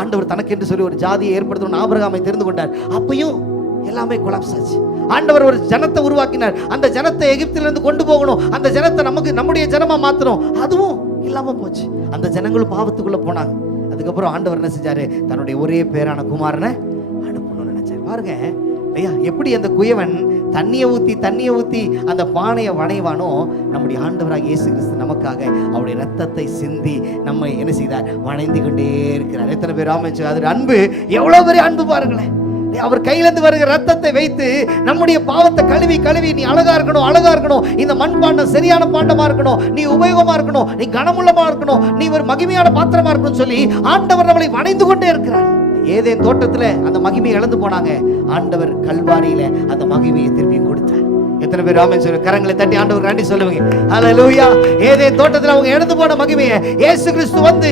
ஆண்டவர் தனக்கு என்று சொல்லி ஒரு ஜாதியை ஏற்படுத்தணும் ஆபிரகாமை தெரிந்து கொண்டார். அப்பயும் எல்லாமே கொலாப்ஸ் ஆச்சு. ஆண்டவர் ஒரு ஜனத்தை உருவாக்கினார். அந்த ஜனத்தை எகிப்திலிருந்து கொண்டு போகணும், அந்த ஜனத்தை நம்முடைய ஜனமா மாத்தணும். அதுவும் இல்லாம போச்சு. அந்த ஜனங்களும் பாவத்துக்குள்ள போனாங்க. அதுக்கப்புறம் ஆண்டவர் என்ன செஞ்சாரு? தன்னுடைய ஒரே பேரான குமாரனை அனுப்பணும்னு நினைச்சாரு. பாருங்க ஐயா, எப்படி அந்த குயவன் தண்ணியை ஊத்தி அந்த பானையை வணைவானோ, நம்முடைய ஆண்டவராக இயேசு கிறிஸ்து நமக்காக அவருடைய ரத்தத்தை சிந்தி நம்ம என்ன செய்தார்? வணைந்து கொண்டே இருக்கிறார். எத்தனை பேர் ஆமென். அது அன்பு, எவ்வளவு பெரிய அன்பு பாருங்களேன். அவர் கையிலிருந்து வருகிற ரத்தத்தை வைத்து நம்முடைய பாவத்தை கழுவி நீ அழகா இருக்கணும், இந்த மண்பாண்டம் சரியான பாண்டமா இருக்கணும், நீ உபயோகமா இருக்கணும், நீ கனமுள்ளமா இருக்கணும், நீ ஒரு மகிமையான பாத்திரமா இருக்கணும் சொல்லி ஆண்டவர் நம்மளை வணைந்து கொண்டே இருக்கிறார். ஏதேன் தோட்டத்துல அந்த மகிமையை இழந்து போனாங்க. ஆண்டவர் கல்வாரியில அந்த மகிமையை திருப்பி கொடுத்தார். எத்தனை பேர் ஆமென் சொல்லுங்க? கரங்களை தட்டி ஆண்டவர் நன்றி சொல்லுவீங்க. ஹல்லேலூயா. ஏதேன் தோட்டத்துல அவங்க இழந்து போன மகிமையை இயேசு கிறிஸ்து வந்து